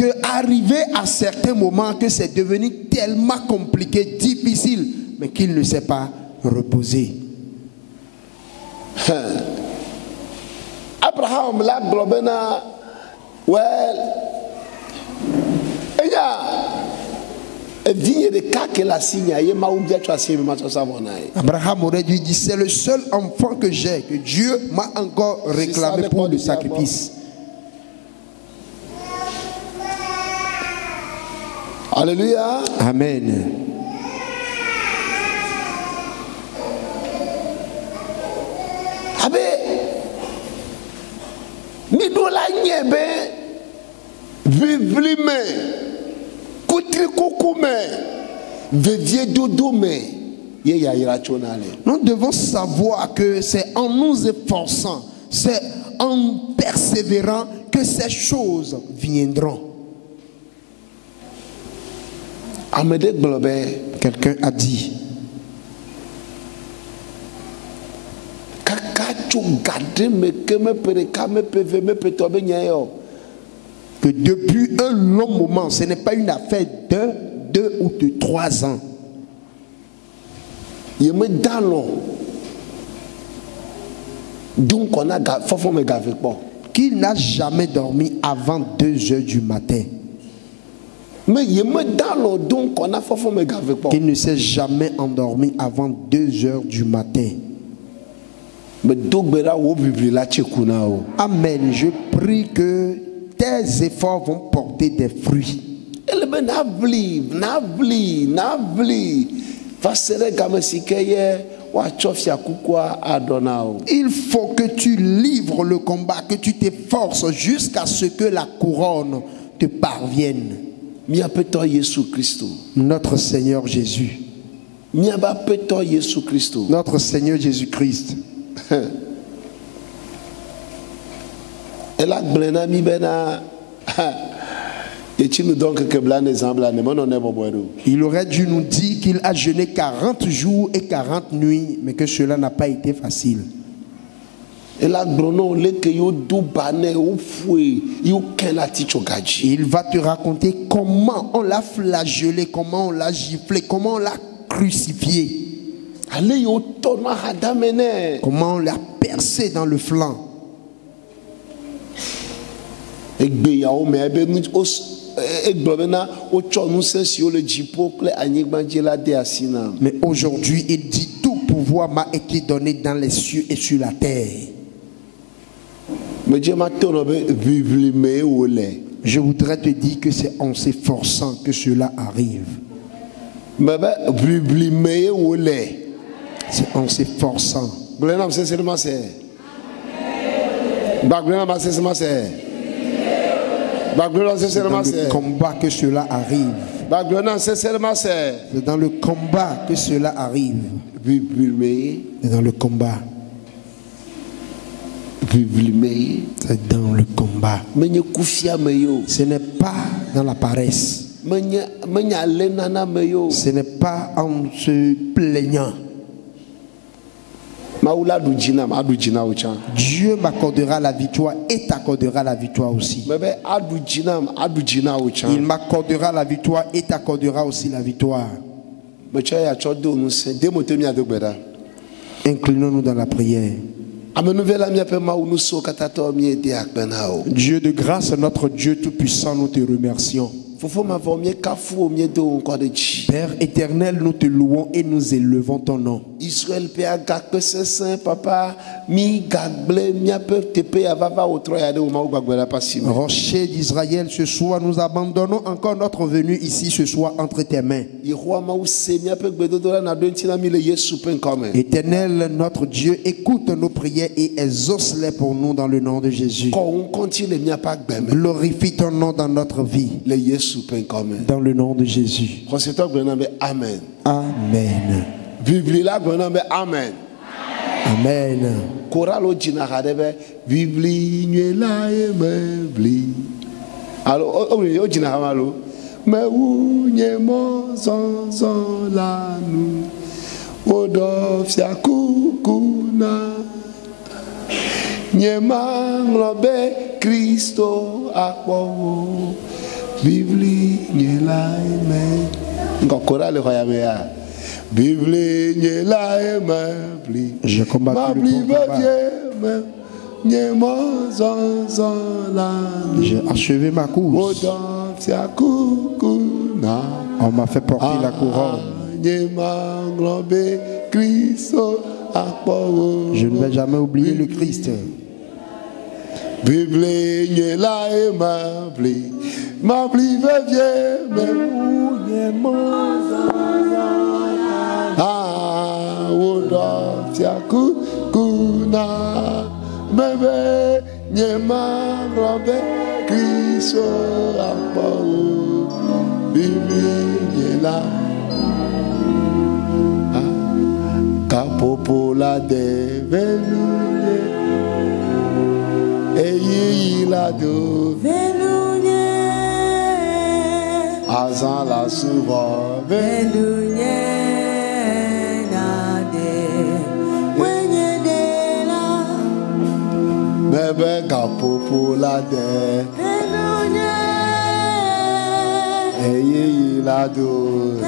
que arrivé à certains moments que c'est devenu tellement compliqué, difficile, mais qu'il ne s'est pas reposé. Abraham la globena well Abraham aurait dû dire, c'est le seul enfant que j'ai, que Dieu m'a encore réclamé pour le sacrifice. Alléluia. Amen. Abe midola nyebe vivrime kutri kukume vevie dodome ye ya irachonale. Nous devons savoir que c'est en nous efforçant, c'est en persévérant que ces choses viendront. Quelqu'un a dit que depuis un long moment, ce n'est pas une affaire d'un, 2 ou de 3 ans. Donc on a qu'il n'a jamais dormi avant 2 heures du matin. Qu'il ne s'est jamais endormi avant 2 heures du matin. Amen. Je prie que tes efforts vont porter des fruits. Il faut que tu livres le combat, que tu t'efforces jusqu'à ce que la couronne te parvienne. Notre Seigneur Jésus. Notre Seigneur Jésus-Christ. Il aurait dû nous dire qu'il a jeûné 40 jours et 40 nuits, mais que cela n'a pas été facile. Il va te raconter comment on l'a flagellé, comment on l'a giflé, comment on l'a crucifié. Comment on l'a percé dans le flanc. Mais aujourd'hui, il dit, tout pouvoir m'a été donné dans les cieux et sur la terre. Je voudrais te dire que c'est en s'efforçant que cela arrive. C'est en s'efforçant. C'est dans le combat que cela arrive. C'est dans le combat que cela arrive. C'est dans le combat. C'est dans le combat. Ce n'est pas dans la paresse. Ce n'est pas en se plaignant. Dieu m'accordera la victoire et t'accordera la victoire aussi. Il m'accordera la victoire et t'accordera aussi la victoire. Inclinons-nous dans la prière. Dieu de grâce, notre Dieu tout-puissant, nous te remercions. Père éternel, nous te louons et nous élevons ton nom. Rocher d'Israël, ce soir nous abandonnons encore notre venue ici ce soir entre tes mains. Éternel, notre Dieu, écoute nos prières et exauce-les pour nous dans le nom de Jésus. Glorifie ton nom dans notre vie. Dans le nom de Jésus. Amen. Amen. Amen. Amen. Koralo jinahadebe bibli nyela emebli. Alo o jinahamalo me unye mo zonzon lanu odo fiakukuna nyema nglobe Kristo akpo Bibli nyela eme. Ngokora le khoya meya. Bibli nyela eme bli. J'ai combattu le bon combat. J'ai achevé ma course. On m'a fait porter la couronne. Je ne vais jamais oublier le Christ. Bébé, nyema robe, Christo akpao, bibi nyela, kapopola de venunye, eyi la do venunye, azan la souvent venunye. Bebe kapopola de Eye la do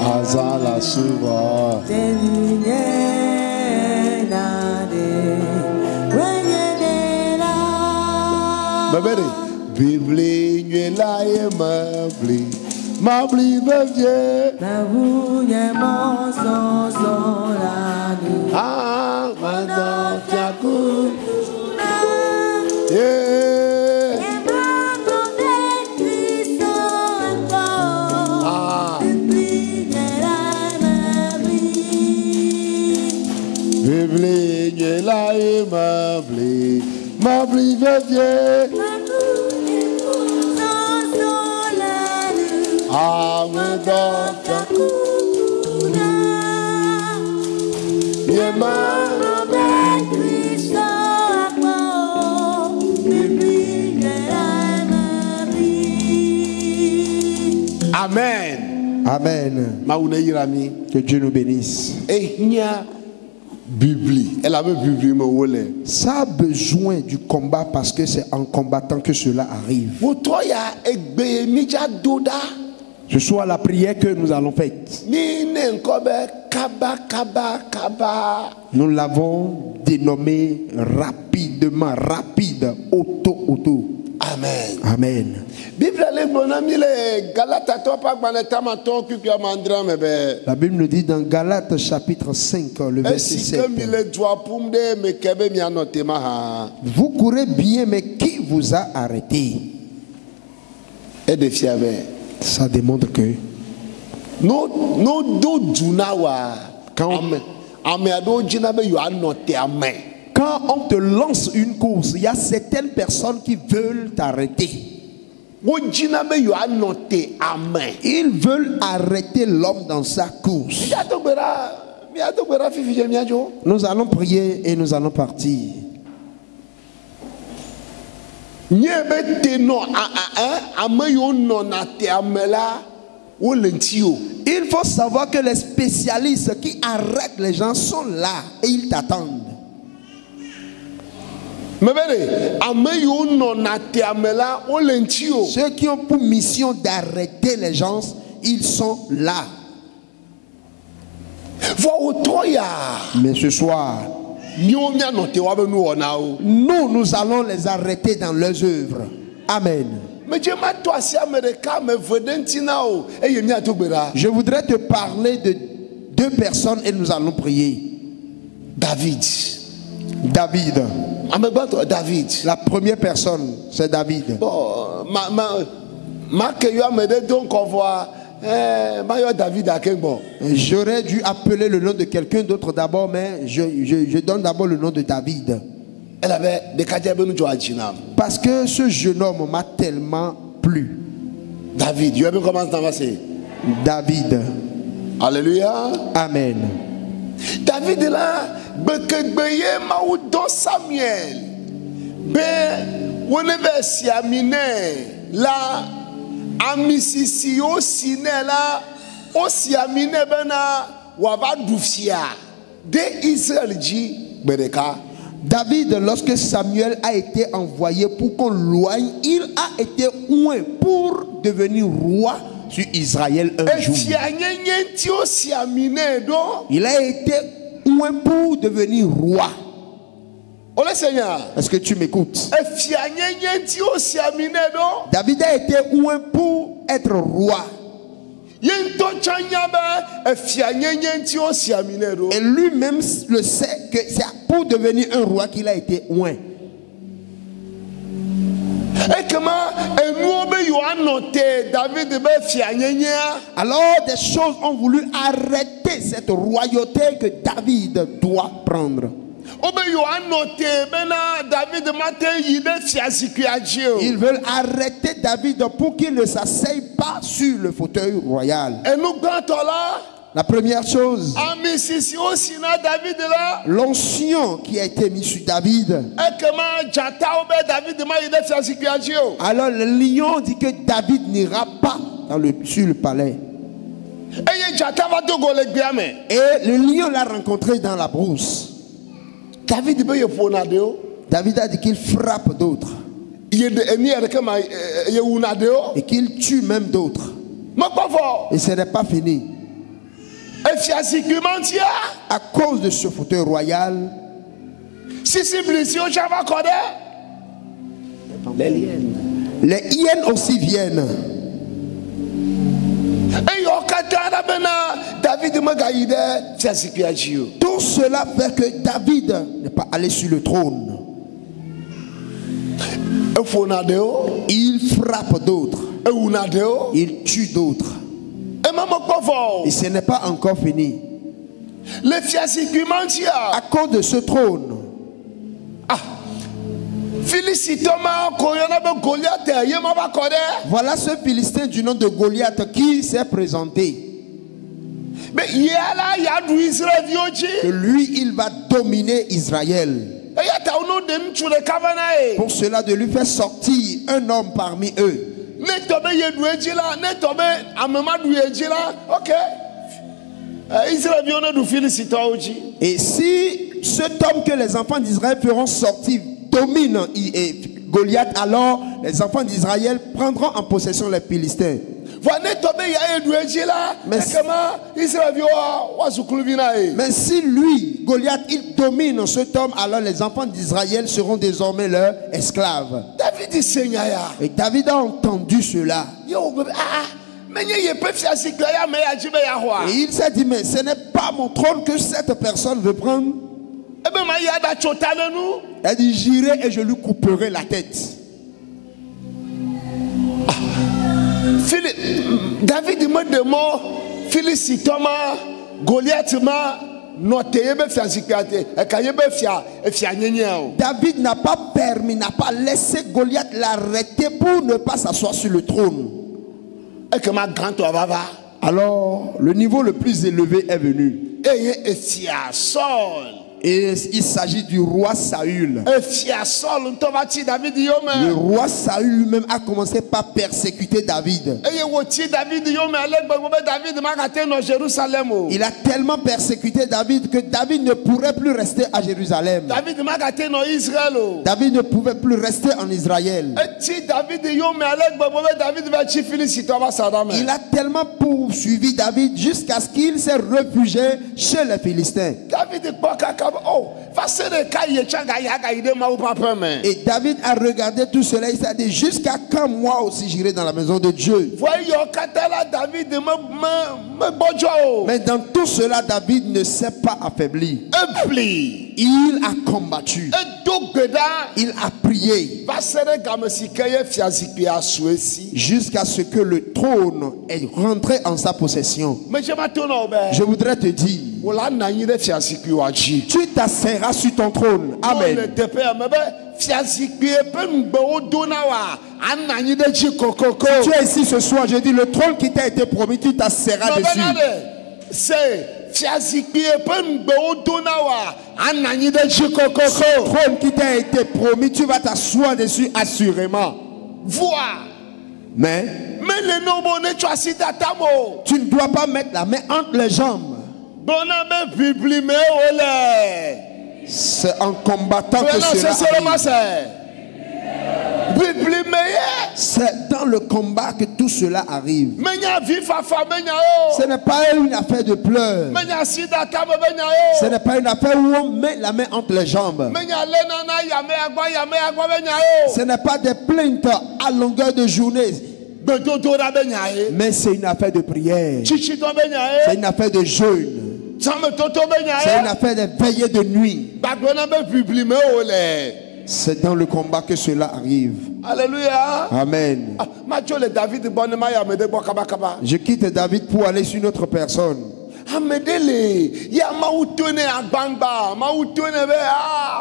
Aza la suva Bebe Bibli nye la ye mabli Mabli bevye Mabouye mon son son la nuit Amen. Amen. Que Dieu nous bénisse. Ça a besoin du combat parce que c'est en combattant que cela arrive. Ce soit la prière que nous allons faire. Nous l'avons dénommé rapidement, rapide, auto. Amen. Amen. La Bible nous dit dans Galates chapitre 5, le verset 7. Vous courez bien, mais qui vous a arrêté? Ça démontre que quand on te lance une course, il y a certaines personnes qui veulent t'arrêter. Ils veulent arrêter l'homme dans sa course. Nous allons prier et nous allons partir. Il faut savoir que les spécialistes qui arrêtent les gens sont là et ils t'attendent. Ceux qui ont pour mission d'arrêter les gens, ils sont là. Mais ce soir, nous allons les arrêter dans leurs œuvres. Amen. Je voudrais te parler de deux personnes et nous allons prier. David. La première personne, c'est David. J'aurais dû appeler le nom de quelqu'un d'autre d'abord, mais je donne d'abord le nom de David. Parce que ce jeune homme m'a tellement plu. David. Alléluia. Amen. David là, dans Samuel, on est siamine là, amisisi au ciné là, au siamine bena wava dufia de Israël ji bereka. David, lorsque Samuel a été envoyé pour qu'on loigne, il a été oint pour devenir roi sur Israël un jour. Il a été oint pour devenir roi. Est-ce que tu m'écoutes? David a été oint pour être roi. Et lui-même le sait que c'est pour devenir un roi qu'il a été oint. Alors des choses ont voulu arrêter cette royauté que David doit prendre. Ils veulent arrêter David pour qu'il ne s'asseye pas sur le fauteuil royal. La première chose, l'onction qui a été mise sur David. Alors le lion dit que David n'ira pas sur le palais. Et le lion l'a rencontré dans la brousse. David a dit qu'il frappe d'autres. Et qu'il tue même d'autres. Et ce n'est pas fini. À cause de ce fauteuil royal, les hyènes aussi viennent. Tout cela fait que David n'est pas allé sur le trône. Il frappe d'autres. Il tue d'autres. Et ce n'est pas encore fini. À cause de ce trône, voilà ce Philistin du nom de Goliath qui s'est présenté. Que lui, il va dominer Israël. Pour cela, de lui faire sortir un homme parmi eux. Et si cet homme que les enfants d'Israël feront sortir domine Goliath, alors les enfants d'Israël prendront en possession les Philistins. Mais si lui, Goliath, il domine cet homme, alors les enfants d'Israël seront désormais leurs esclaves. Et David a entendu cela. Et il s'est dit, mais ce n'est pas mon trône que cette personne veut prendre. Elle dit, j'irai et je lui couperai la tête. David me demande, Philisitoma, Goliath ma. David n'a pas permis, n'a pas laissé Goliath l'arrêter pour ne pas s'asseoir sur le trône. Alors, le niveau le plus élevé est venu. Et il s'agit du roi Saül. Le roi Saül lui-même a commencé par persécuter David. Il a tellement persécuté David que David ne pourrait plus rester à Jérusalem. David ne pouvait plus rester en Israël. Il a tellement poursuivi David jusqu'à ce qu'il s'est réfugié chez les Philistins. Et David a regardé tout cela. Il s'est dit, jusqu'à quand moi aussi j'irai dans la maison de Dieu? Mais dans tout cela, David ne s'est pas affaibli. Il a combattu. Il a prié jusqu'à ce que le trône est rentré en sa possession. Je voudrais te dire, tu t'asseras sur ton trône. Amen. Tu es ici ce soir, je dis, le trône qui t'a été promis, tu t'asseras dessus. Ce trône qui t'a été promis, tu vas t'asseoir dessus assurément. Mais tu ne dois pas mettre la main entre les jambes. C'est en combattant que Maintenant, cela c'est seulement arrive. ça. Plus meilleur. C'est dans le combat que tout cela arrive. Menya vie fafa menya yo. Ce n'est pas une affaire de pleurs. Menya sida kama menya yo. Ce n'est pas une affaire où on met la main entre les jambes. Menya lenana yame agwa menya yo. Ce n'est pas des plaintes à longueur de journée. Bedotora menya ye. Mais c'est une affaire de prière. Chichito menya C'est ye. une affaire de jeûne. Same toto menya C'est une ye. affaire de veillée de nuit. Bagona be publie ole. C'est dans le combat que cela arrive. Alléluia. Amen. Ah, Mathieu le David bonnement yame de kaba kaba. Je quitte David pour aller sur une autre personne. Amedele ya mautone agbangba mautone be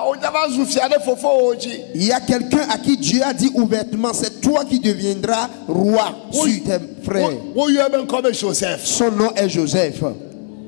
o java zufia de fofo oji. Il y a quelqu'un à qui Dieu a dit ouvertement, c'est toi qui deviendras roi sur tes frères. Wo yo ben comme Joseph. Son nom est Joseph.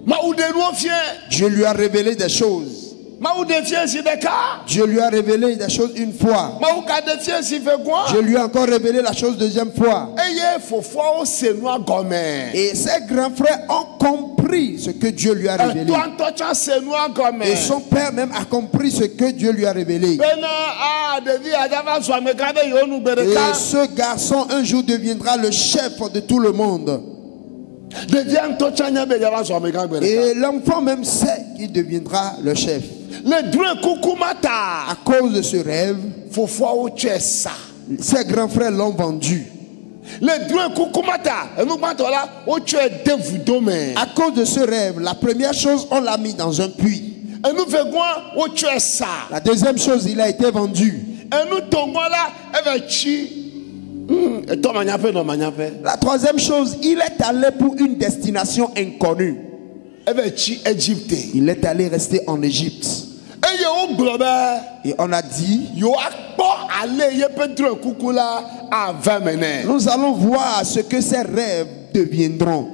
Maoude no fien. Dieu lui a révélé des choses. Maoude fien si beka. Dieu lui a révélé des choses une fois. Maouka de fien si fe quoi. Dieu lui a encore révélé la chose deuxième fois. Eye fofo o se no gomme. Et ses grands frères ont compris ce que Dieu lui a révélé. Toi tocha se no gomme. Et son père même a compris ce que Dieu lui a révélé. Bena ah devi adava so ameka be yo nu Et bereka. ce garçon un jour deviendra le chef de tout le monde. Devi tocha nya be java so ameka bereka. Et l'enfant même sait qu'il deviendra le chef. Le droit kukumata. À cause de ce rêve, Fofo o chesa. ses grands frères l'ont vendu. Le droit kukumata. Et nous maintenant là o tue devu dome. À cause de ce rêve, la première chose, on l'a mis dans un puits. Et nous fait quoi o tue ça. La deuxième chose, il a été vendu. Et nous tombons là et va chi. Et toi maniape non maniape. La troisième chose, il est allé pour une destination inconnue. Et va chi Égypte. Il est allé rester en Égypte. Et yo globe. Et on a dit, Yo akpo aller ye pedro kukula à 20 minutes. nous allons voir ce que ces rêves deviendront.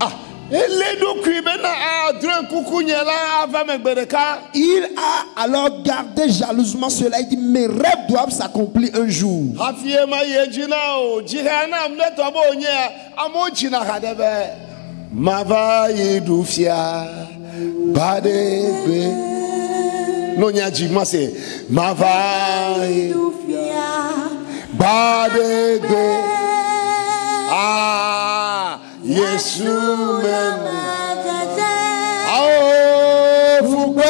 Ah, ele do kuibena a dron kukunyela à 20 minutes. Il a alors gardé jalousement cela. Il dit, mes rêves doivent s'accomplir un jour. Hafiema yejina o jihana mneto abonye amochina kadebe. Mava yedufia badebe. Non nya jima se mava badebe. Ah Yesu même. Ah fugbe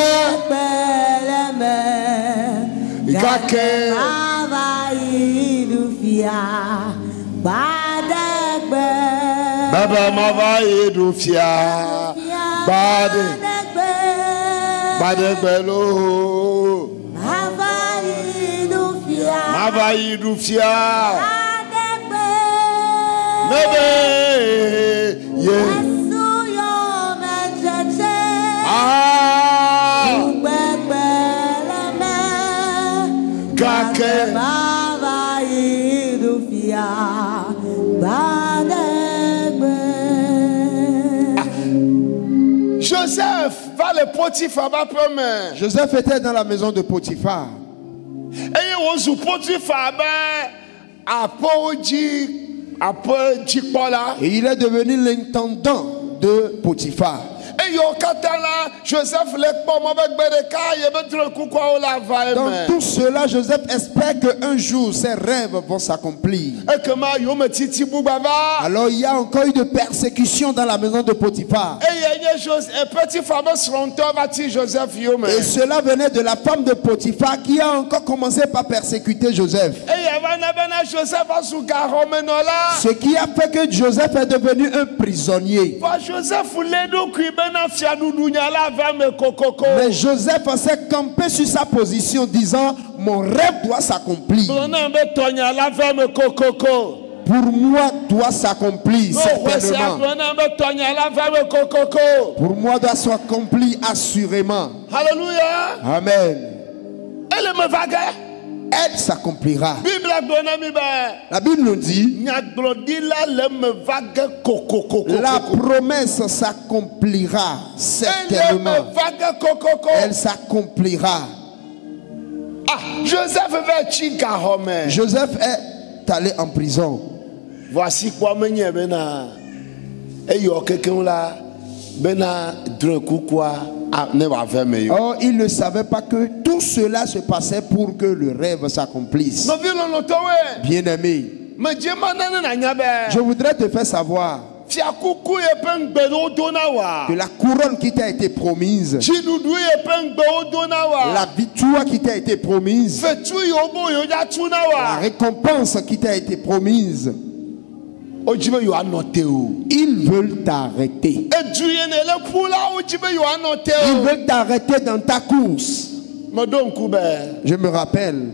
kake. Baba mava yedufia badebe lo. Mava yedufia Bebe ye. Ah kake. Joseph va le Potiphar ba premier. Joseph était dans la maison de Potiphar. Et on Potiphar ba apoji pola. Et il est devenu l'intendant de Potiphar. Et yo katala Joseph le pomme avec bereka yebetre kukwa ola va. Dans tout cela, Joseph espère qu'un jour ses rêves vont s'accomplir. Et comment yo me titi bubaba. Alors il y a encore eu de persécution dans la maison de Potiphar. Et il y a chose et petit fameux fronton va ti Joseph yo me. Et cela venait de la femme de Potiphar qui a encore commencé par persécuter Joseph. Et y avait Joseph à Sougaromenola. Ce qui a fait que Joseph est devenu un prisonnier. Joseph ledo kuibena fianu dunyala va me kokoko. Mais Joseph s'est campé sur sa position disant, mon rêve doit s'accomplir. Pour moi doit s'accomplir certainement. Pour moi doit s'accomplir assurément. Alléluia. Amen. Elle me vague. Elle s'accomplira. La Bible nous dit, la promesse s'accomplira certainement. Elle s'accomplira. Ah, Joseph est allé en prison. Voici quoi maintenant. Et il y a quelqu'un là. bena drunk quoi ne va faire meilleur. Oh, il ne savait pas que tout cela se passait pour que le rêve s'accomplisse. No vi lo to we. Bien-aimé, Me je manana na nya be. je voudrais te faire savoir Fia kuku e pen gbe do do na wa. que la couronne qui t'a été promise, Chidudu e pen gbe o do na wa. la victoire qui t'a été promise, Fetu yo bo yo ja tu na la wa. récompense qui t'a été promise, O jibe yo anote o. ils veulent t'arrêter. E du ye ne le pula o jibe yo anote Ils o. veulent t'arrêter dans ta course. Me don ku be. Je me rappelle,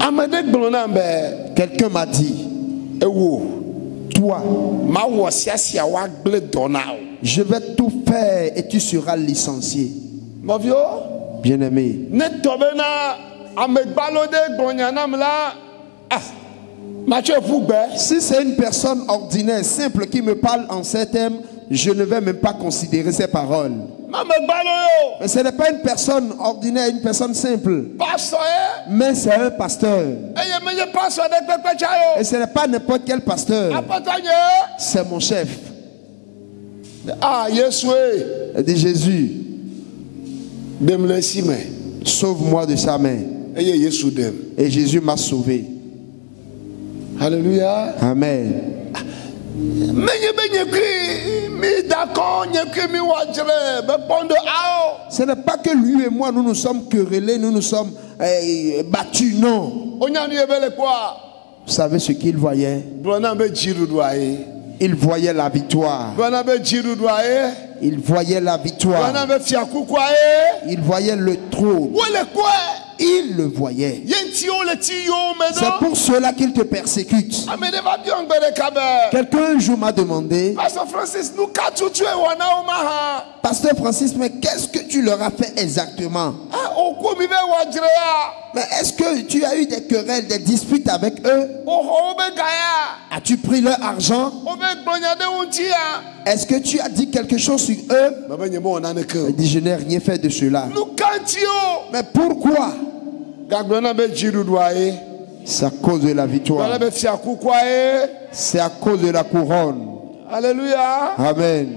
Amade gbona be. quelqu'un m'a dit, E wo. toi, Ma wo sia wa gble dona o. je vais tout faire et tu seras licencié. Mo vi o. Bien-aimé, Ne tobe na amegbalode gbonya nam la. Ah. Ma tu fu gbe. si c'est une personne ordinaire, simple, qui me parle en ces termes, je ne vais même pas considérer ses paroles. Ma megbalo yo. Mais ce n'est pas une personne ordinaire, une personne simple, Pastor e. mais c'est un pasteur. Eye me je pastor de pepe cha yo. Et ce n'est pas n'importe quel pasteur, Apatanye. c'est mon chef. Ah, Yesu e. Il dit, Jésus, Dem le si me. sauve-moi de sa main. Eye Yesu dem. Et Jésus m'a sauvé. Alléluia. Amen. Menye benye kri mi d'accord nye kri mi wajre be pondo ao. Ce n'est pas que lui et moi, nous nous sommes querellés, nous nous sommes battus, non. Onya ni ebele kwa. Vous savez ce qu'il voyait? Blona be jiru doaye. Il voyait la victoire. Blona be jiru doaye. Il voyait la victoire. Blona be fiaku kwa e. Il voyait le trône. Wele kwa. Il le voyait. Yenti o le ti yo me C'est no. pour cela qu'il te persécute. Amene va bien gbere kabe. Quelqu'un un jour m'a demandé, Pastor Francis nous ka tutu e wana o ma ha. Pasteur Francis, mais qu'est-ce que tu leur as fait exactement? Ah o ko mi be wajre ya. Mais est-ce que tu as eu des querelles, des disputes avec eux? O ho be gaya. As-tu pris leur argent? O be gbonya de unti ya. Est-ce que tu as dit quelque chose sur eux? Baba nye mo na ne ke. Il dit, je n'ai rien fait de cela. Nous kanti yo. Mais pourquoi? Gagbona be jiru doaye. C'est à cause de la victoire. Blona be fiaku kwa e. C'est à cause de la couronne. Alléluia. Amen.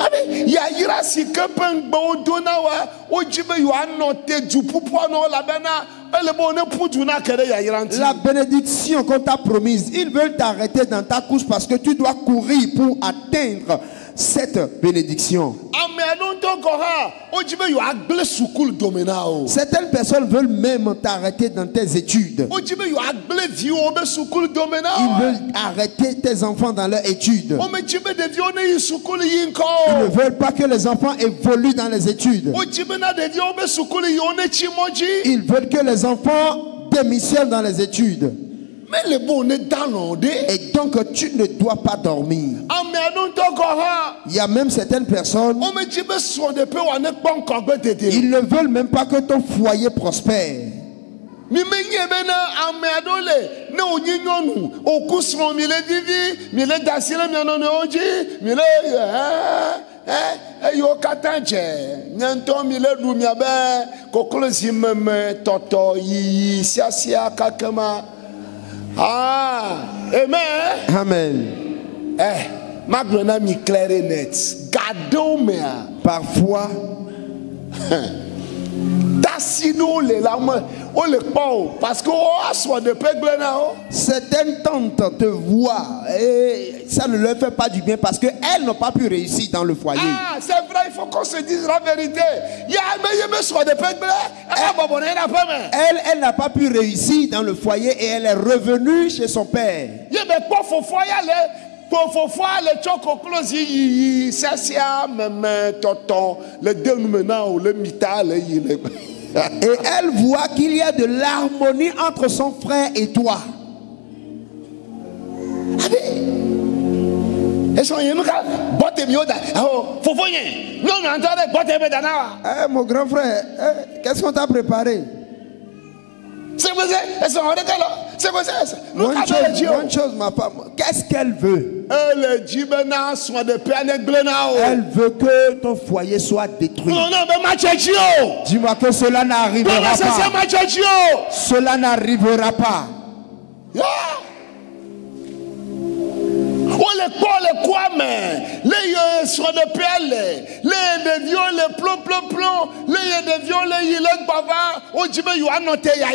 Amen. Ya yira si kepen gbo dona wa o jibe yo anote du pupu no la bena ele bo ne putu na kere ya yira nti. La bénédiction qu'on t'a promise, ils veulent t'arrêter dans ta course parce que tu dois courir pour atteindre cette bénédiction. Amen non to ko ha o jibe yo agble sukul domena o. Certaines personnes veulent même t'arrêter dans tes études. O jibe yo agble vi o be sukul domena Ils o. veulent arrêter tes enfants dans leurs études. O me jibe de vi o ne yi sukul yi nko. Ils ne veulent pas que les enfants évoluent dans les études. O jibe na de vi o be sukul yi o ne chi moji. Ils veulent que les enfants démissionnent dans les études. Mais le bon ne dalonde. Et donc tu ne dois pas dormir. Amen non to ko ha. Il y a même certaines personnes, O me jibe so de pe wa ne pon kogbe tete. ils ne veulent même pas que ton foyer prospère. Mi menye bena ame adole ne onyi nyonu okusro mi le vivi mi le dasile mi ono ne oji mi le yo katanche nyanto mi le du mi abe kokolo zimeme toto yi siasia kakama amen Amen. magrona mi claire net gado mea Parfois, tasino le lame o le pao parce que o aswa de peglena o. certaines tantes te voient et ça ne leur fait pas du bien parce qu'elles n'ont pas pu réussir dans le foyer. Ah, c'est vrai, il faut qu'on se dise la vérité. Il y a un soit de pegle, Elle n'a pas pu réussir dans le foyer et elle est revenue chez son père. il y a des pauvres foyers. Pour voir les chocos closés, ça c'est même tonton, le dénouement ou le mital. Et elle voit qu'il y a de l'harmonie entre son frère et toi. Mon grand frère, qu'est-ce qu'on t'a préparé? One chose, ma femme, qu'est-ce qu'elle veut? Elle veut que ton foyer soit détruit. Dis-moi que cela n'arrivera pas. Cela n'arrivera pas. le quoi mais les sont de pelle les vieux les plomb les vieux les bava on dit mais you noté ya.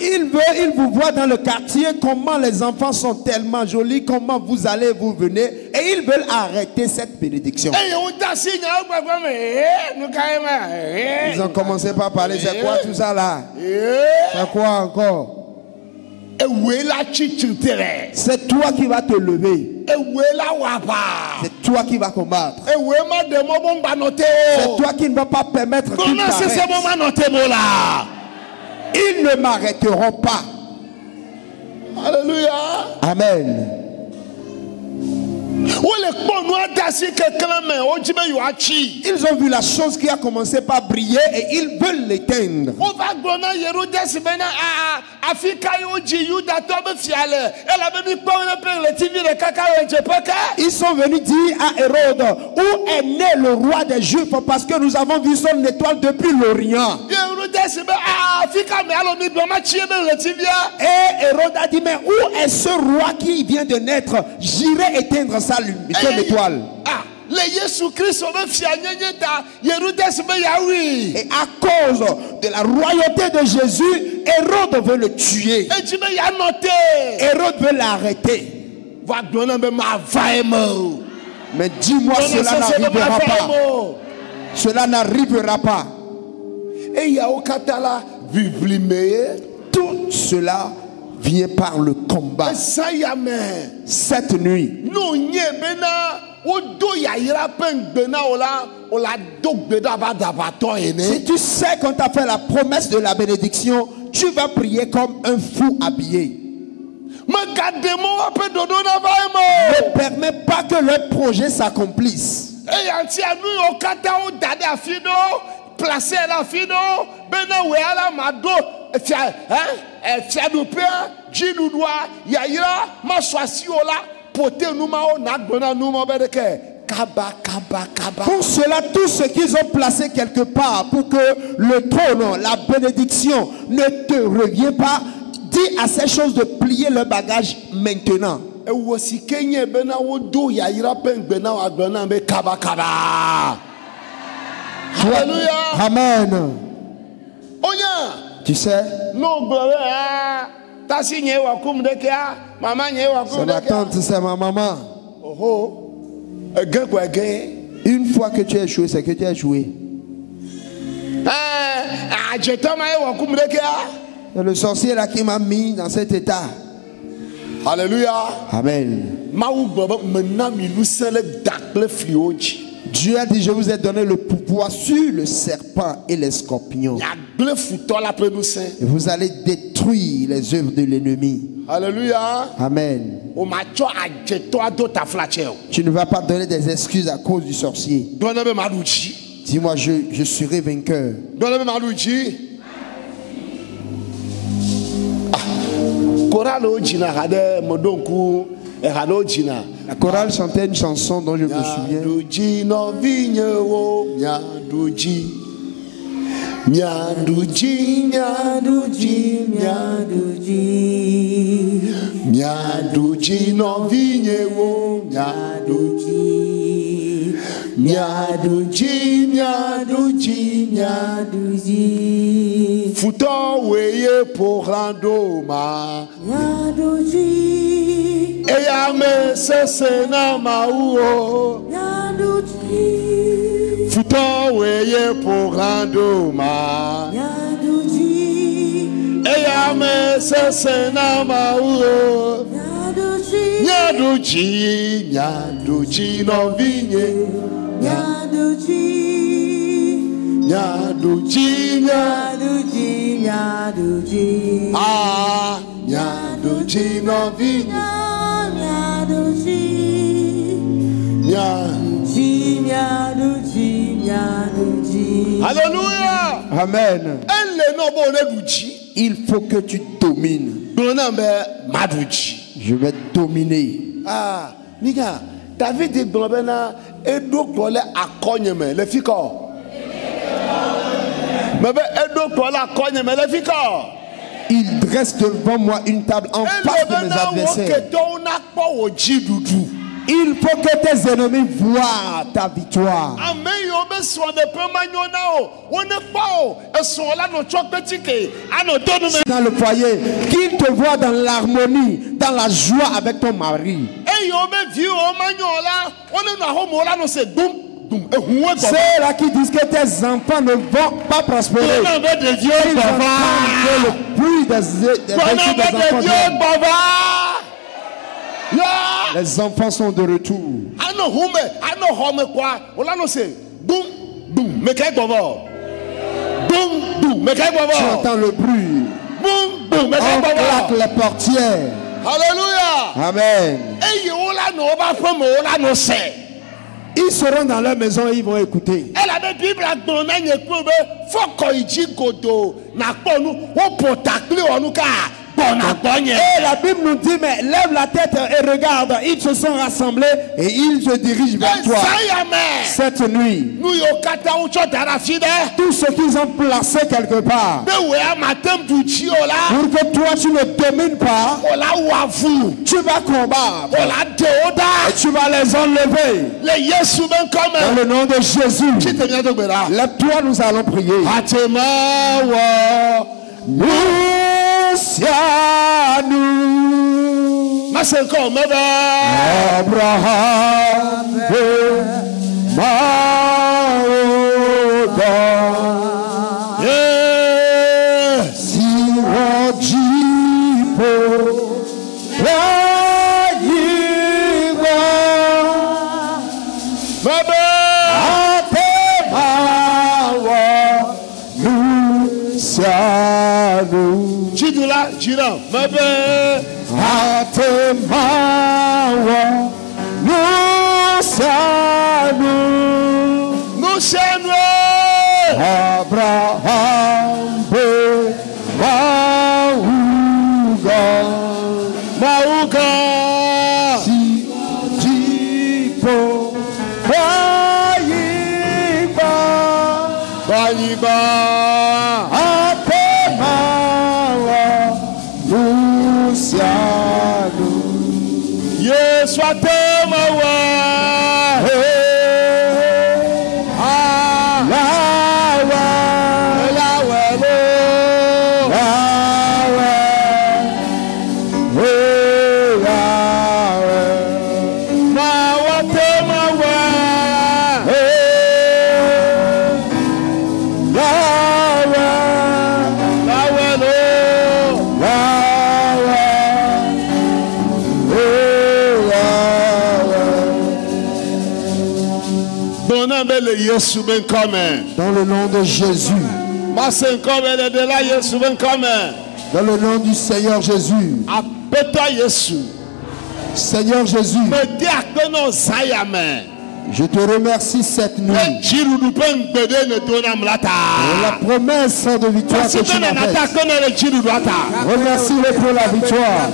Il vous voit dans le quartier comment les enfants sont tellement jolis, comment vous allez, vous venez, et ils veulent arrêter cette bénédiction. Ils ont commencé par parler, c'est quoi tout ça là? C'est quoi encore? C'est toi qui vas te lever. C'est toi qui vas combattre. C'est toi qui ne vas pas permettre qu'ils t'arrêtent. Ils ne m'arrêteront pas. Alléluia. Amen. Ils ont vu la chose qui a commencé par briller et ils veulent l'éteindre. Ils sont venus dire à Hérode où est né le roi des Juifs parce que nous avons vu son étoile depuis l'Orient. Et Hérode a dit mais où est ce roi qui vient de naître? J'irai éteindre sa étoile. Et à cause de la royauté de Jésus, Hérode veut le tuer. Hérode veut l'arrêter. Mais dis-moi, cela n'arrivera pas. Cela n'arrivera pas. Tout cela vient par le combat. Cette nuit, si tu sais qu'on t'a fait la promesse de la bénédiction, tu vas prier comme un fou habillé. Ne permets pas que le projet s'accomplisse. Placé la fino, bena weala mado, pour cela, tout ce qu'ils ont placé quelque part pour que le trône, la bénédiction ne te revienne pas, dis à ces choses de plier leur bagage maintenant. Alléluia. Amen. Tu sais, c'est ma tante, c'est ma maman. Une fois que tu as échoué, c'est que tu as échoué. C'est le sorcier là qui m'a mis dans cet état. Alléluia. Amen. Dieu a dit, je vous ai donné le pouvoir sur le serpent et les scorpions. Et vous allez détruire les œuvres de l'ennemi. Alléluia. Amen. Tu ne vas pas donner des excuses à cause du sorcier. Dis-moi, je serai vainqueur. La chorale chantait une chanson dont je me souviens. Fouton weye pour randoma. Eyame sesena mauo. Fouton weye pour randoma. Eyame sesena mauo. Nyaduji no vinye. Nyaduji. Ah, nyaduji no vinye. Alléluia. Amen. Il faut que tu domines. Je vais dominer. Ah, Niga, David dit Globena et docteur à Cognement, le fico. Mais le fico. Il dresse devant moi une table en face de mes adversaires. Il faut que tes ennemis voient ta victoire. Dans le foyer, qu'ils te voient dans l'harmonie, dans la joie avec ton mari. Ceux-là qui disent que tes enfants ne vont pas prospérer. Ils entendent le bruit des enfants. Les enfants sont de retour. Tu entends le bruit. On claque les portières. Alléluia. Amen. Ils seront dans leur maison et ils vont écouter. Et la Bible nous dit, mais lève la tête et regarde, ils se sont rassemblés et ils se dirigent vers toi. Cette nuit, tout ce qu'ils ont placé quelque part, pour que toi tu ne domines pas, tu vas combattre et tu vas les enlever. Dans le nom de Jésus, lève-toi, nous allons prier. Nous, Abraham, dans le nom de Jésus, dans le nom du Seigneur Jésus, Seigneur Jésus, je te remercie cette nuit pour la promesse de victoire que tu m'as faite. Remercie-le pour la victoire.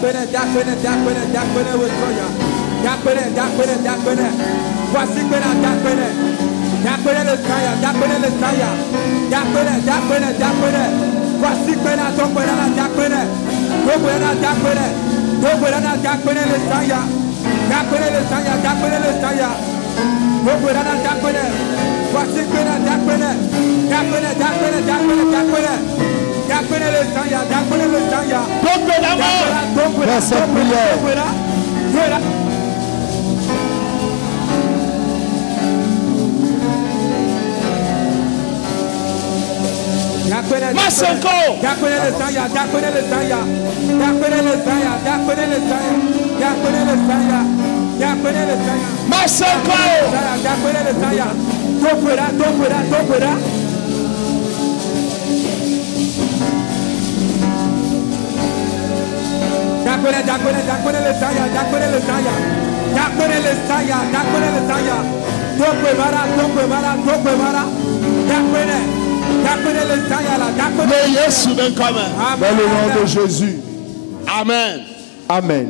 Dans le nom de Jésus. Amen. Amen.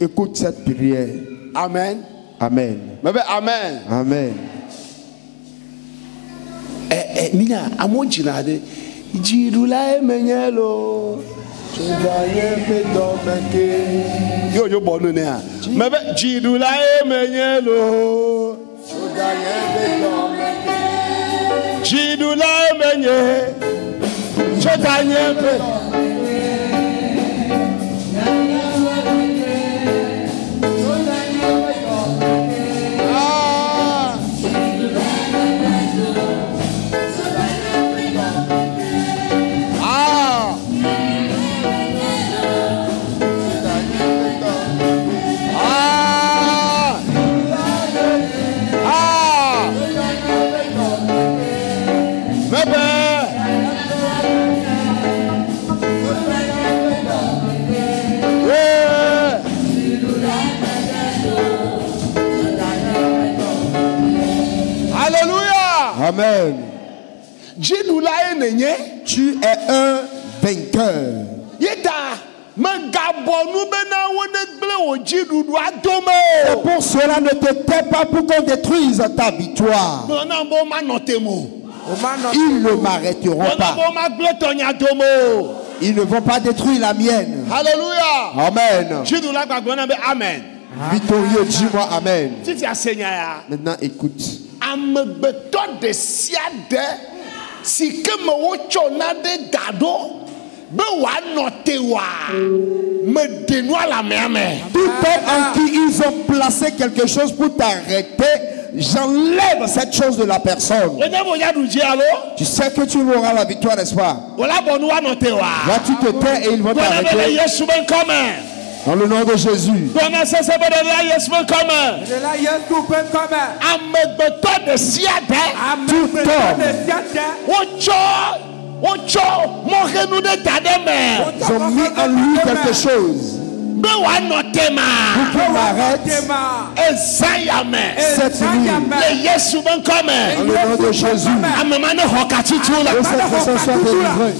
Écoute cette prière. Amen. Amen. Amen. Amen. Mina, amonjinade. Jirula emenyelo. Yo yo bonu ne a. Mebe jidula e menyelo. Jidula e menye. Chodanye pe. Amen. Tu es un vainqueur. Et pour cela, ne te tais pas pour qu'on détruise ta victoire. Ils ne m'arrêteront pas. Ils ne vont pas détruire la mienne. Alléluia. Amen. Amen. Victorieux, dis-moi Amen. Maintenant, écoute. Si que me wochona de dado be wa notewa me dénoie la mer. Tout homme en qui ils ont placé quelque chose pour t'arrêter, j'enlève cette chose de la personne. Tu sais que tu auras la victoire, n'est-ce pas? Là tu te tais et ils vont t'arrêter. Dans le nom de Jésus. Tout homme ils ont mis en lui quelque chose pour qu'il m'arrête cette nuit. Dans le nom de Jésus. Que cette personne soit délivrée.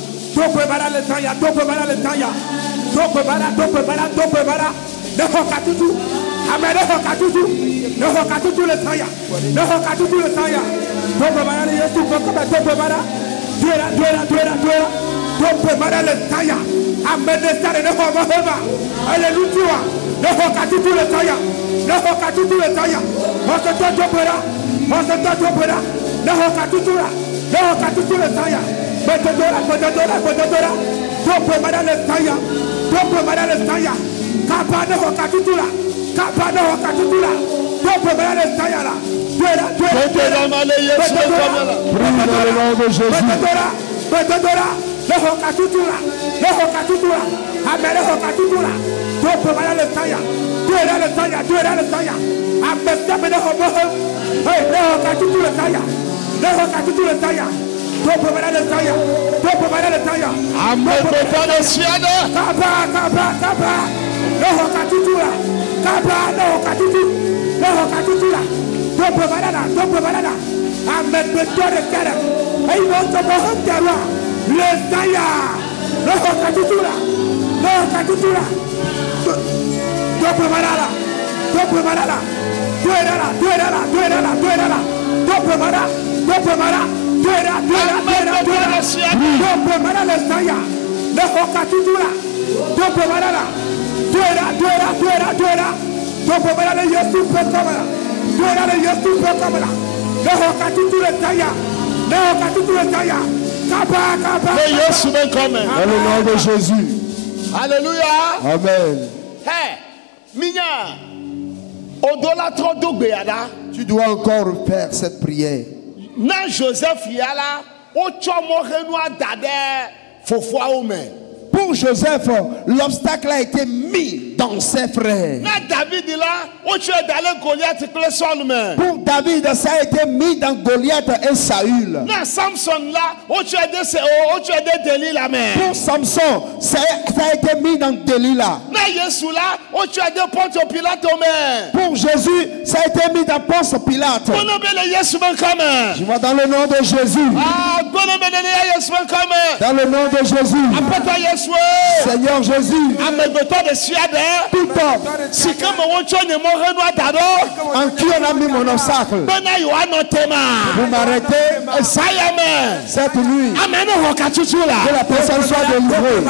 Dans le nom de Jésus. Alléluia. Amen. Hey, Minya. Tu dois encore faire cette prière. Na Joseph yala ochomorenoa dade fofua ome. Pour Joseph, l'obstacle a été mis dans ses frères. Pour David, ça a été mis dans Goliath et Saül. Pour Samson, ça a été mis dans Delilah. Pour Jésus, ça a été mis dans Ponce Pilate. Je vois dans le nom de Jésus. Dans le nom de Jésus. Seigneur Jésus. Tout homme en qui on a mis mon obstacle. Vous m'arrêtez cette nuit. Que la personne soit délivrée.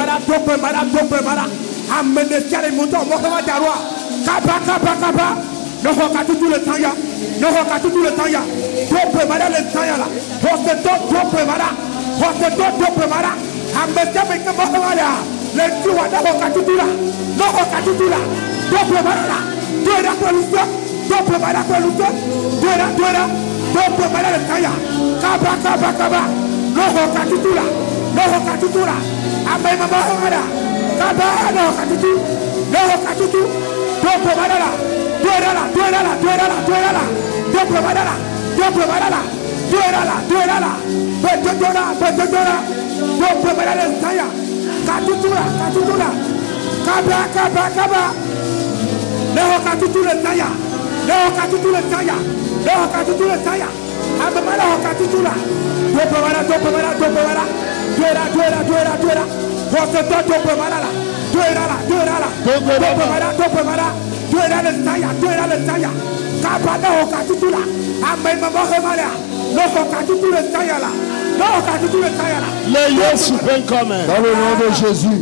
Dans le nom de Jésus.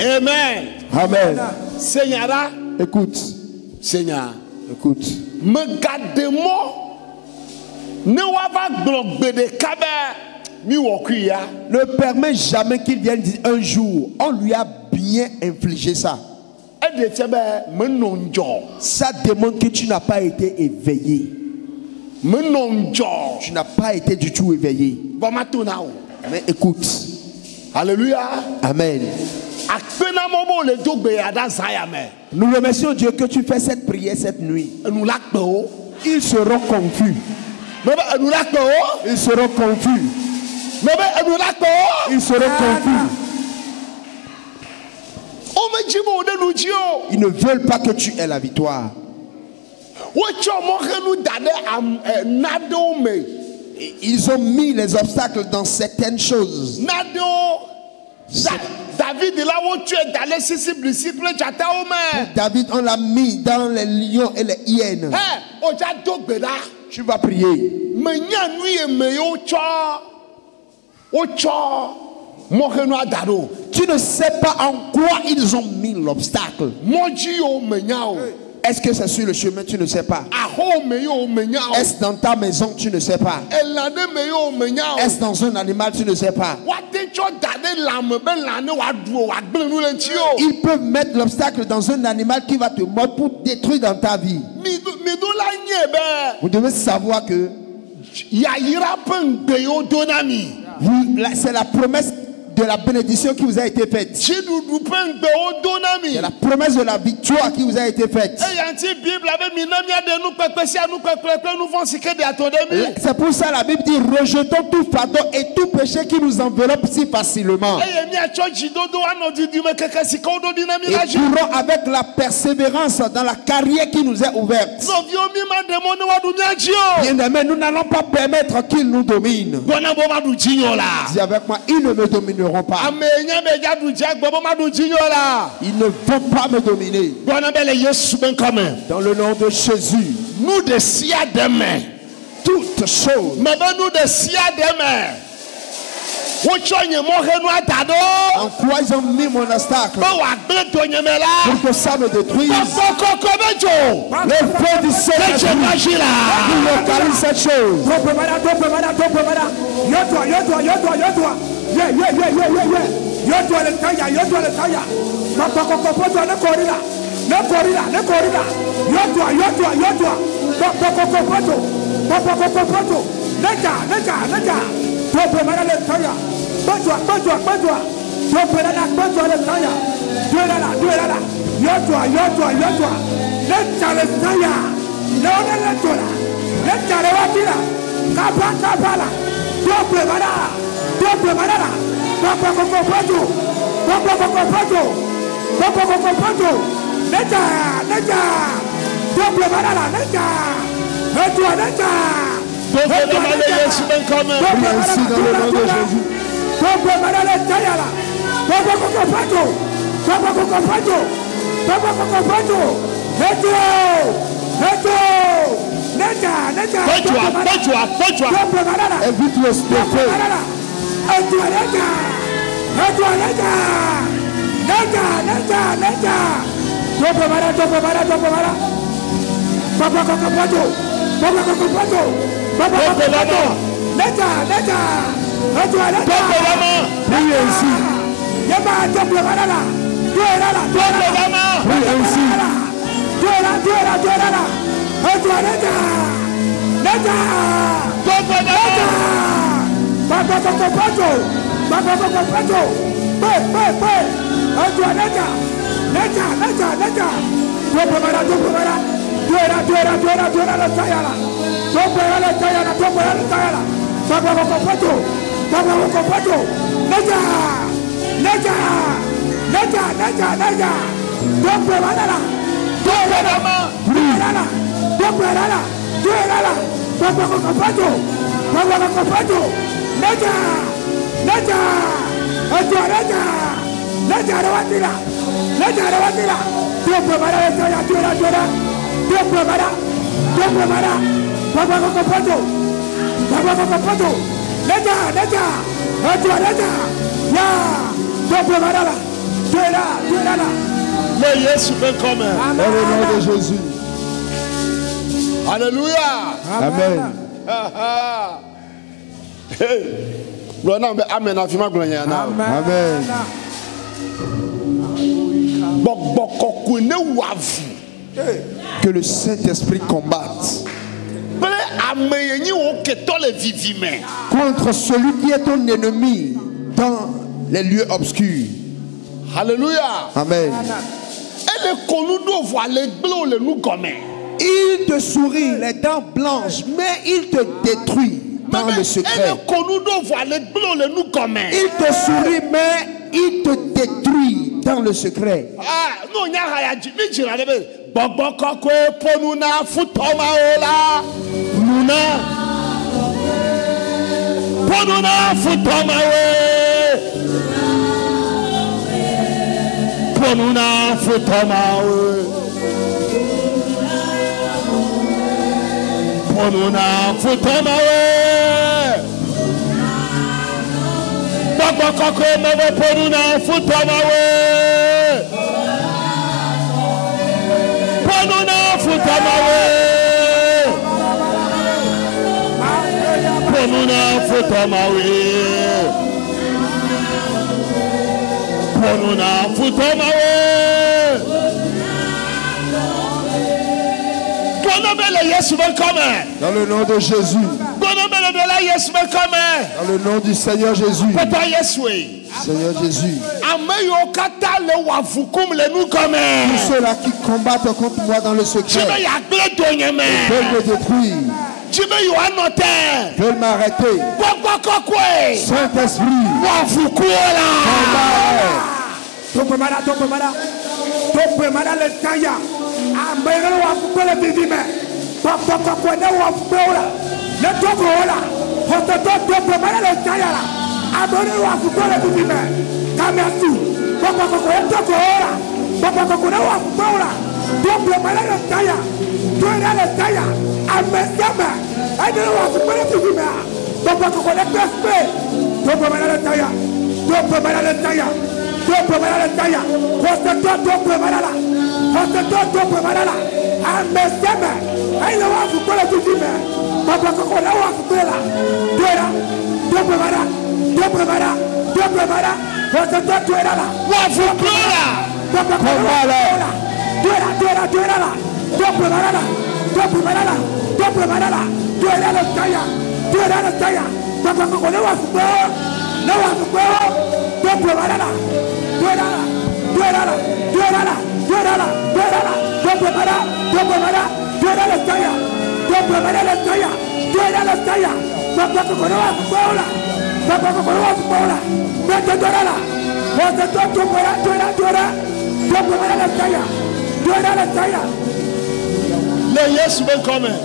Amen. Amen. Seigneur, écoute. Seigneur, écoute. Me gardez-moi. Ne permet jamais qu'il vienne dire un jour, on lui a bien infligé ça. Ça démontre que tu n'as pas été éveillé. Tu n'as pas été du tout éveillé. Mais écoute. Alléluia. Amen. Nous remercions Dieu que tu fais cette prière cette nuit. Ils seront confus. Ils seront confus. Ils seront confus. Ils ne veulent pas que tu aies la victoire. Ils ont mis les obstacles dans certaines choses. David, on l'a mis dans les lions et les hyènes. Tu vas prier. Tu ne sais pas en quoi ils ont mis l'obstacle. Est-ce que c'est sur le chemin? Tu ne sais pas. Est-ce dans ta maison? Tu ne sais pas. Est-ce dans un animal? Tu ne sais pas. Ils peuvent mettre l'obstacle dans un animal qui va te mordre pour détruire dans ta vie. Vous devez savoir que c'est la promesse de la bénédiction qui vous a été faite. C'est la promesse de la victoire qui vous a été faite. C'est pour ça la Bible dit rejetons tout fardeau et tout péché qui nous enveloppe si facilement. Et courons avec la persévérance dans la carrière qui nous est ouverte. Bien-aimés, nous n'allons pas permettre qu'ils nous dominent. Dis avec moi, ils ne me domineront pas. Ils ne vont pas me dominer. Dans le nom de Jésus. Nous de sia demain. Toutes choses. En quoi ils ont mis mon obstacle pour que ça me détruise. Le feu du Seigneur localise cette chose. ainsi dans le nom de Jésus. Évite le feu. Dans le nom de Jésus. Alléluia. Amen. Amen. Amen. Que le Saint-Esprit combatte contre celui qui est ton ennemi dans les lieux obscurs. Alléluia. Amen. Il te sourit les dents blanches, mais il te détruit dans le secret. Il te sourit, mais il te détruit dans le secret. Dans le nom de Jésus. Dans le nom du Seigneur Jésus. Seigneur Jésus. Tous ceux-là qui combattent contre moi dans le secret veulent me détruire, veulent m'arrêter. Saint-Esprit,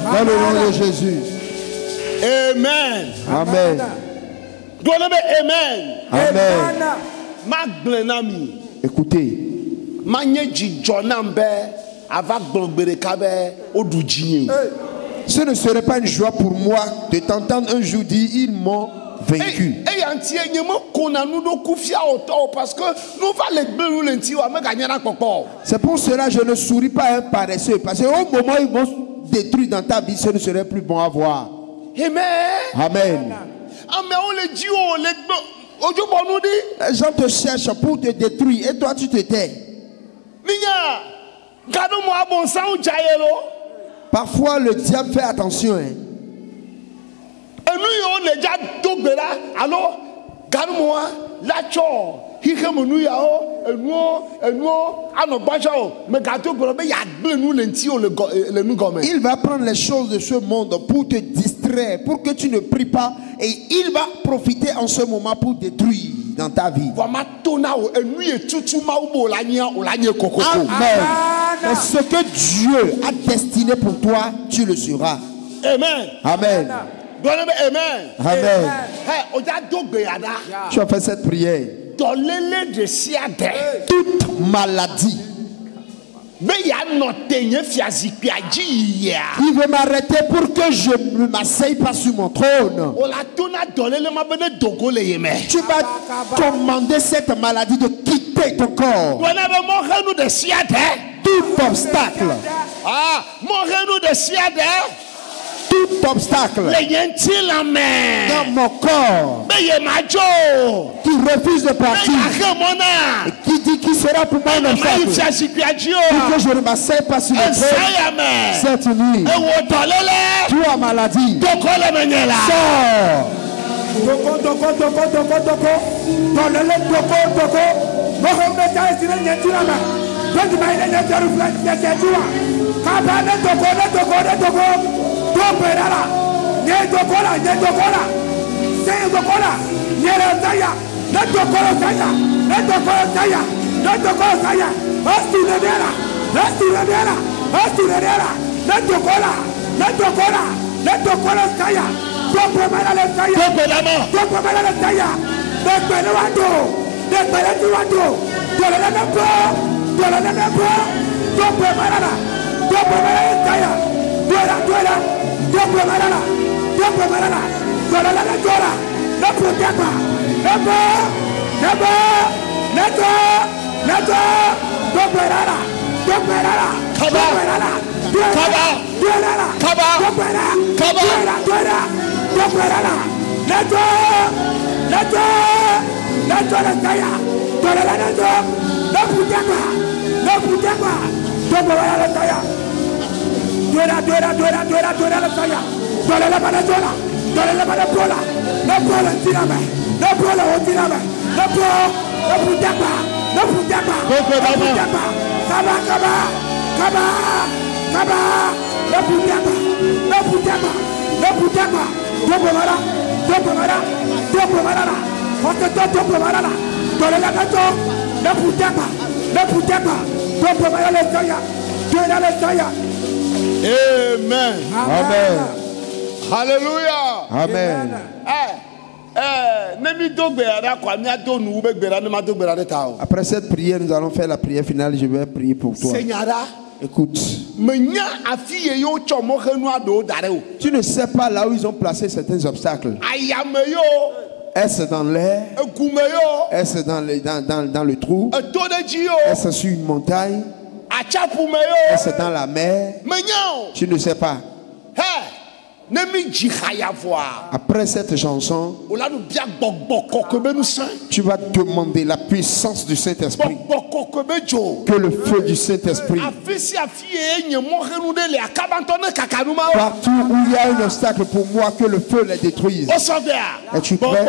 dans le nom de Jésus. Amen. Amen. Amen. Amen. Maglenami. Écoutez. Ce ne serait pas une joie pour moi de t'entendre un jour dire ils m'ont vaincu. C'est pour cela que je ne souris pas un paresseux. Parce qu'au moment où ils vont détruire dans ta vie, ce ne serait plus bon à voir. Amen. Amen. Les gens te cherchent pour te détruire et toi tu te tais. Parfois le diable fait attention. Hein. Il va prendre les choses de ce monde pour te distraire, pour que tu ne pries pas, et il va profiter en ce moment pour détruire dans ta vie. Amen. Mais ce que Dieu a destiné pour toi, tu le seras. Amen. Amen. Amen. Amen. Tu as fait cette prière. Toute maladie. Il veut m'arrêter pour que je ne m'asseye pas sur mon trône. Tu vas commander cette maladie de quitter ton corps. Tout obstacle. Tout obstacle dans mon corps qui refuse de partir et qui dit qu'il sera pour moi un obstacle pour que je ne m'asseye pas sur le trône cette nuit. Toi maladie, sors. Amen. Amen. Hallelujah. Amen. Après cette prière, nous allons faire la prière finale. Je vais prier pour toi. Écoute. Tu ne sais pas là où ils ont placé certains obstacles. Est-ce dans l'air? Est-ce dans le trou? Est-ce sur une montagne? Est-ce dans la mer? Tu ne sais pas. Après cette chanson, tu vas demander la puissance du Saint-Esprit. Que le feu du Saint-Esprit, partout où il y a un obstacle pour moi, que le feu les détruise. Es-tu prêt?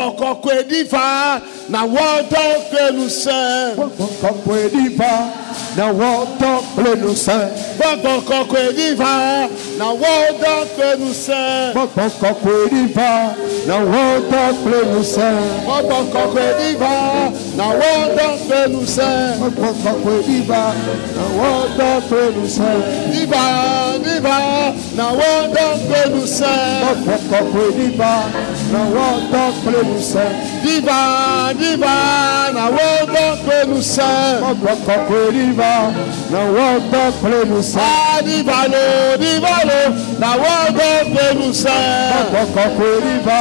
na wọ́dọ̀ pẹ̀lú sẹ́. Diva, na wọ́dọ̀ pẹ̀lú sẹ́. Diva, diva, na wọ́dọ̀ pẹ̀lú sẹ́. Diva, na wọ́dọ̀ pẹ̀lú sẹ́. Diva, diva, na wọ́dọ̀ pẹ̀lú sẹ́. Diva, na wọ́dọ̀ pẹ̀lú sẹ́. Diva lo, na wọ́dọ̀ pẹ̀lú sẹ́. Diva,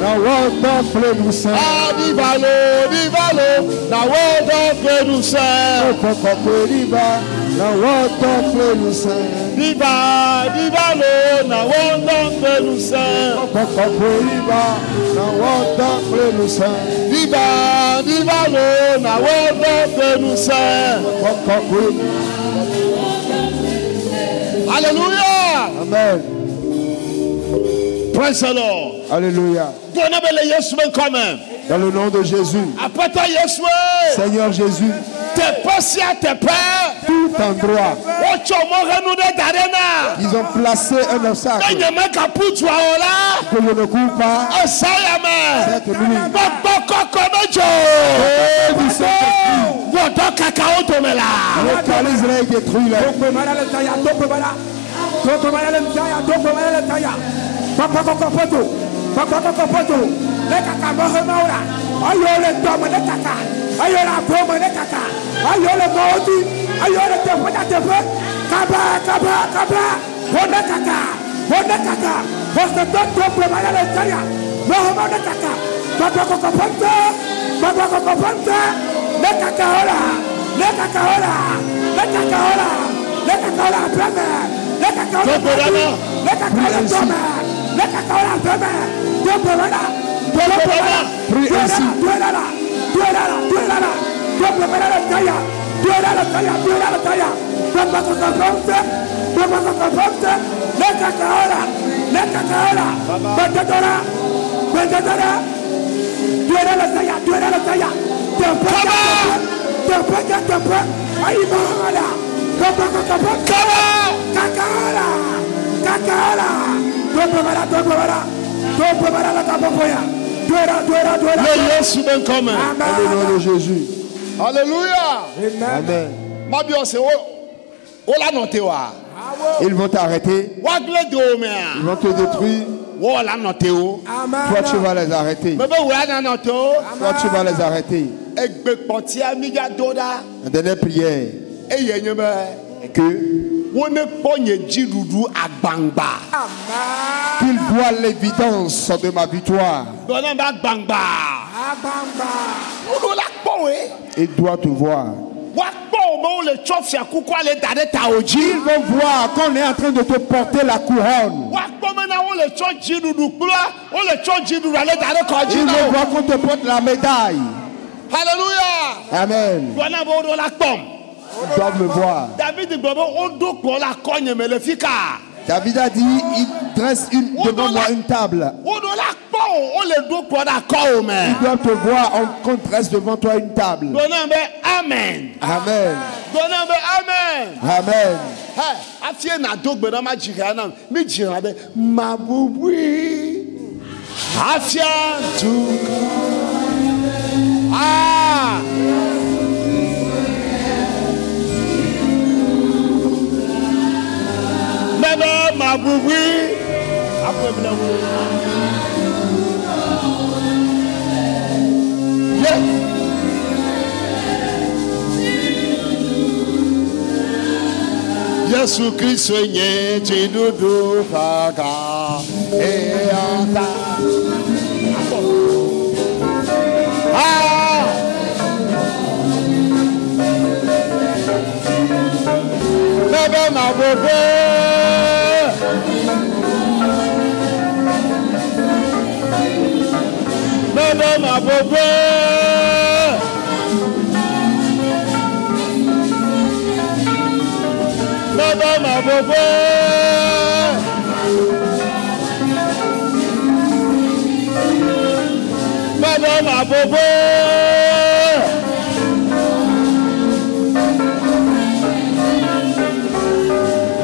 na wọ́dọ̀ pẹ̀lú sẹ́. Diva lo, na wọ́dọ̀ pẹ̀lú sẹ́. Diva, na wọ́dọ̀ pẹ̀lú sẹ́. Diva, diva lo, na wọ́dọ̀ pẹ̀lú sẹ́. Diva, na wọ́dọ̀ pẹ̀lú sẹ́. Diva, diva lo, na wọ́dọ̀ pẹ̀lú sẹ́. Hallelujah. Amen. Praise the Lord. Alléluia. Dans le nom de Jésus. Seigneur Jésus. Tout endroit. Ils ont placé un obstacle. Que je ne cours pas. Cette nuit. Le calice est détruit là. Au nom de Jésus. Alléluia. Amen. Ils vont t'arrêter. Ils vont te détruire. Toi, tu vas les arrêter. Toi, tu vas les arrêter. La dernière prière est que qu'ils voient l'évidence de ma victoire. Il doit te voir. Ils vont voir qu'on est en train de te porter la couronne. Ils vont voir qu'on te porte la médaille. Alléluia. Amen. Ils doivent me voir. David a dit, il dresse devant moi une table. Ils doivent te voir, qu'on dresse devant toi une table. Amen. Amen. Amen. Jésus Christ nye chidudu faka eanta bebe na bobe bebe na bobe ma bobo baba ma bobo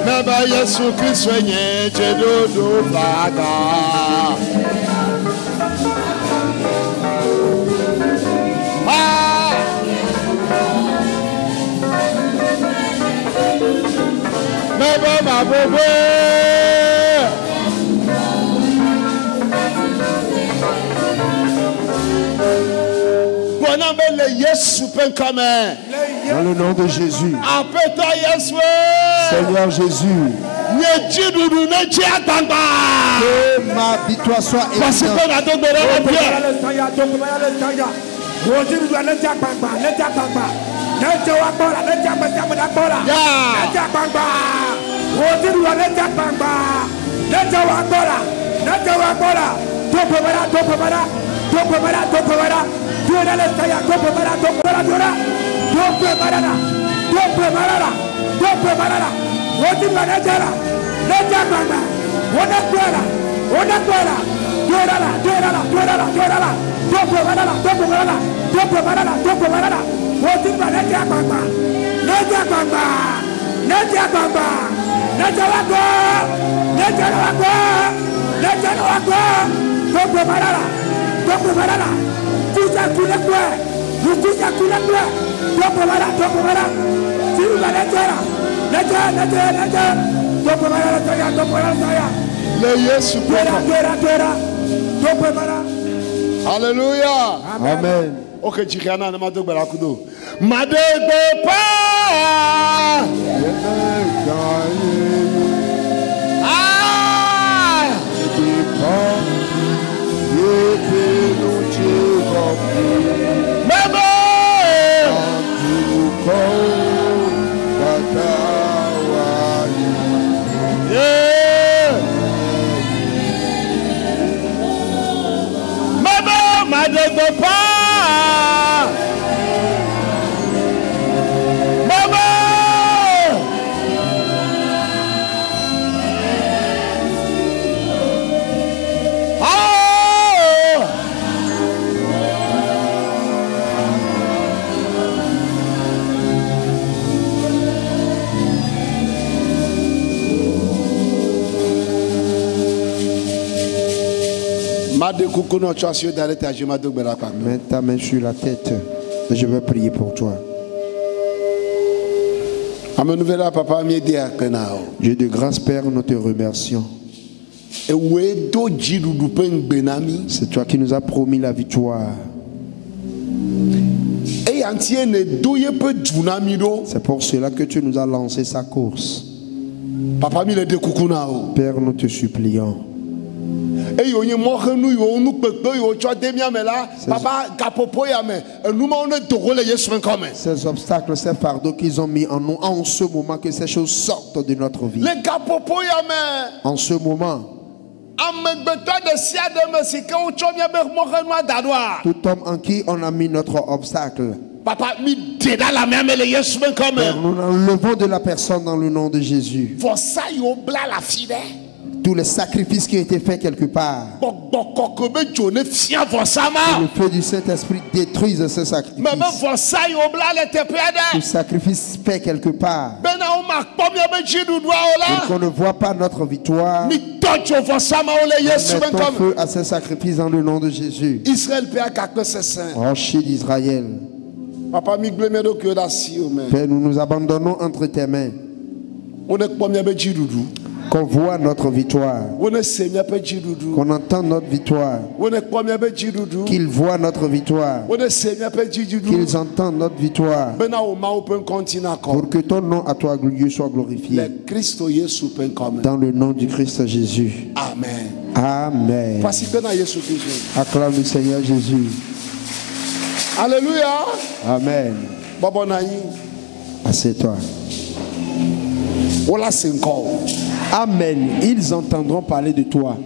baba Yesu Kristo nye chedodo fada ah Dans le nom de Jésus. Seigneur Jésus. Que ma victoire soit évidente. Alléluia. Amen. Ok, Chikana, ne m'a pas barakudo. Madego pa. Ah. Baba. Madego pa. Baba. Mets ta main sur la tête et je vais prier pour toi. Dieu de grâce, Père, nous te remercions. C'est toi qui nous as promis la victoire. C'est pour cela que tu nous as lancé sa course. Père, nous te supplions. Ces obstacles, ces fardeaux qu'ils ont mis en nous, en ce moment, que ces choses sortent de notre vie. En ce moment, tout homme en qui on a mis notre obstacle, Père, nous l'enlevons de la personne dans le nom de Jésus. Tous les sacrifices qui ont été faits quelque part, que le feu du Saint-Esprit détruise ces sacrifices. Tout sacrifice fait quelque part, et qu'on ne voit pas notre victoire, mettons feu à ces sacrifices dans le nom de Jésus. Rocher d'Israël, Père, nous nous abandonnons entre tes mains. Qu'on voit notre victoire, qu'on entende notre victoire, qu'ils voient notre victoire, qu'ils entendent notre victoire, pour que ton nom à toi glorieux soit glorifié. Dans le nom du Christ Jésus. Amen. Amen. Acclame le Seigneur Jésus. Alléluia. Amen. Assieds-toi. Amen. Ils entendront parler de toi.